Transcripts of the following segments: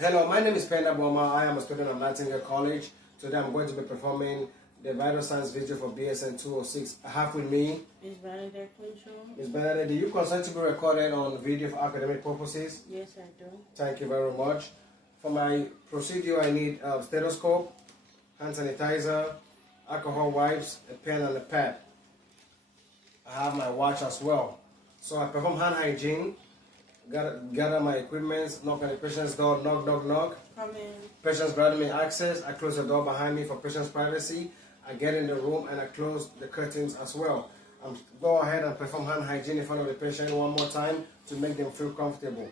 Hello, my name is Penda Boma. I am a student of Nightingale College. Today I'm going to be performing the vital signs video for BSN 206. I have with me Ms. Bernadette Control. Ms. Bernadette. Do you consent to be recorded on video for academic purposes? Yes, I do. Thank you very much. For my procedure, I need a stethoscope, hand sanitizer, alcohol wipes, a pen and a pad. I have my watch as well. So I perform hand hygiene, gather my equipment, knock on the patient's door, knock, knock, knock. Come in. Patients granted me access. I close the door behind me for patient's privacy. I get in the room and I close the curtains as well. Go ahead and perform hand hygiene in front of the patient one more time to make them feel comfortable.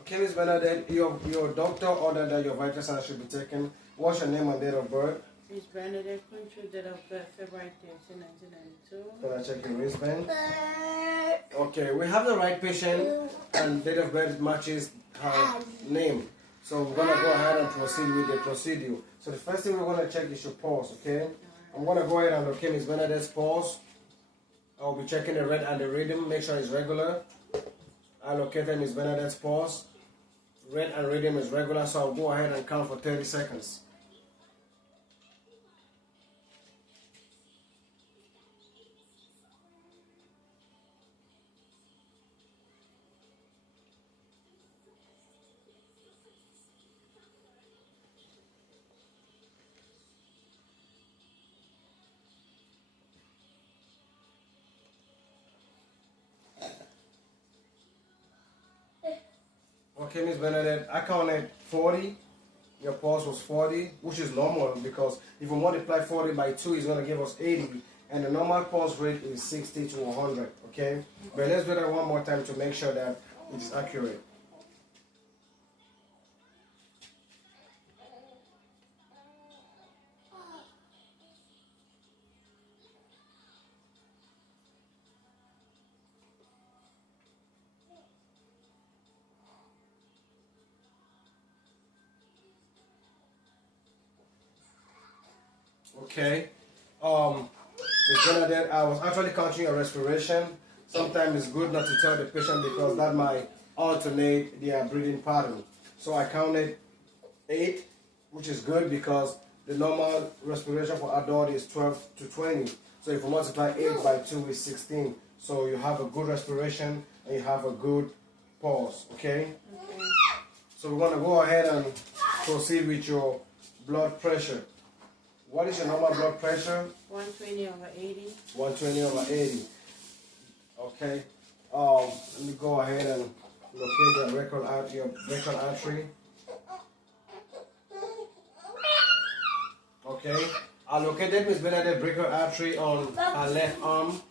Okay, Ms. Bernadette, your doctor ordered that your vital signs should be taken. What's your name and date of birth? Ms. Bernadette Control, date of birth February 13, 1992. Can I check your wristband? Okay, we have the right patient and date of birth matches her name. So we're going to go ahead and proceed with the procedure. So the first thing we're going to check is your pulse, okay? I'm going to go ahead and locate Ms. Bernadette's pulse. I'll be checking the rate and the rhythm, make sure it's regular. I located Ms. Bernadette's pulse. Rate and rhythm is regular, so I'll go ahead and count for 30 seconds. Okay, Ms. Bernadette, I counted 40. Your pulse was 40, which is normal because if we multiply 40 by 2, it's going to give us 80. And the normal pulse rate is 60 to 100, okay? But let's do that one more time to make sure that it is accurate. Okay. Ms. Bernadette, I was actually counting your respiration. Sometimes it's good not to tell the patient because that might alternate their breathing pattern. So I counted 8, which is good because the normal respiration for adult is 12 to 20. So if you multiply 8 by 2 is 16. So you have a good respiration and you have a good pulse, okay? So we're going to go ahead and proceed with your blood pressure. What is your normal blood pressure? 120 over 80. 120 over 80. Okay. Let me go ahead and locate your brachial artery. Okay. I located Ms. Bernadette's brachial artery on her left arm.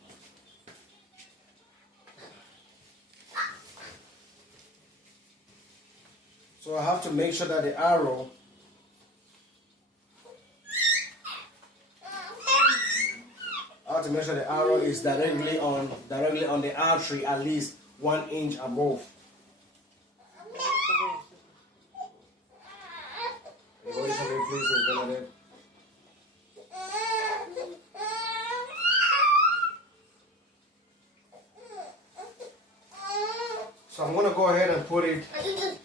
So I have to make sure that the arrow is directly on the artery at least 1 inch above. Please, Ms. Bernadette. So I'm going to go ahead and put it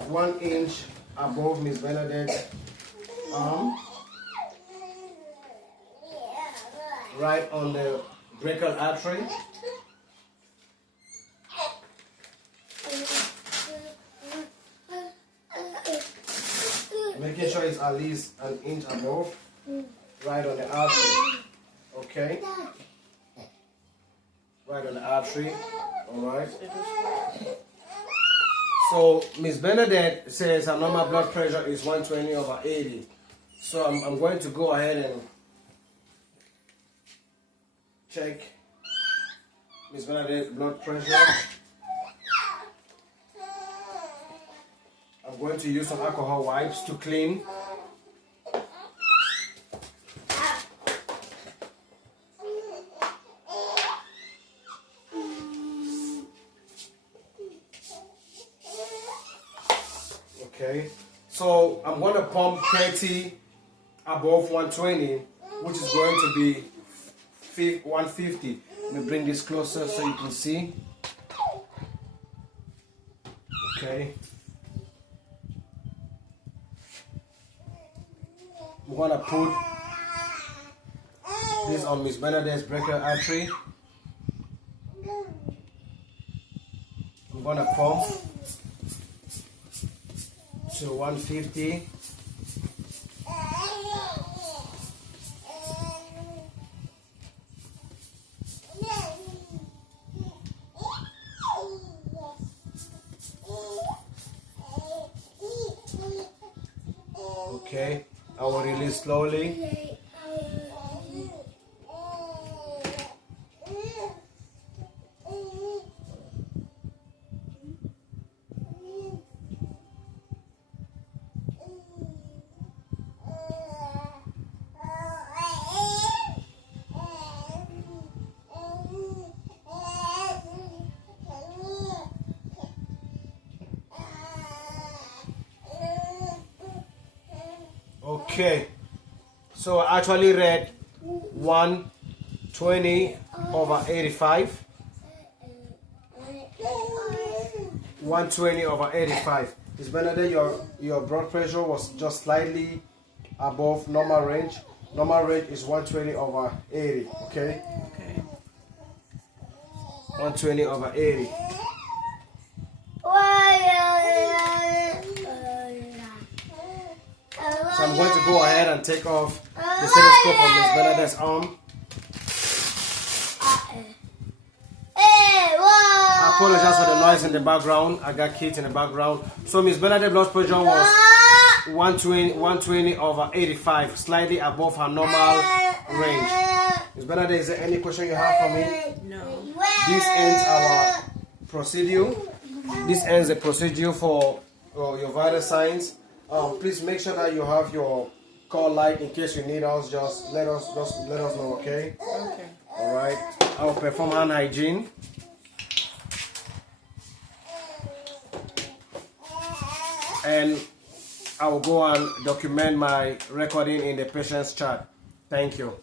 1 inch above Ms. Bernadette's arm. Right on the brachial artery. Making sure it's at least 1 inch above. Right on the artery. Okay. Right on the artery. Alright. So Ms. Bernadette says her normal blood pressure is 120 over 80. So I'm going to go ahead and check Ms. Bernadette's blood pressure. I'm going to use some alcohol wipes to clean. Okay, so I'm going to pump 30 above 120, which is going to be 150. Let me bring this closer so you can see. Okay. I'm gonna put this on Miss Bernadette's brachial artery. I'm gonna pump to 150. Okay, I will release slowly. Okay, so I actually read 120 over 85. 120 over 85. Miss Bernadette, your blood pressure was just slightly above normal range. Normal range is 120 over 80. Okay. Okay. 120 over 80. So I'm going to go ahead and take off the stethoscope on Miss Bernadette's arm. I apologize for the noise in the background. I got kids in the background. So Miss Bernadette's blood pressure was 120 over 85, slightly above her normal range. Miss Bernadette, is there any question you have for me? No. This ends our procedure. This ends the procedure for your vital signs. Please make sure that you have your call light in case you need us. Just let us know, okay? Okay. All right. I will perform hand hygiene. And I will go and document my recording in the patient's chart. Thank you.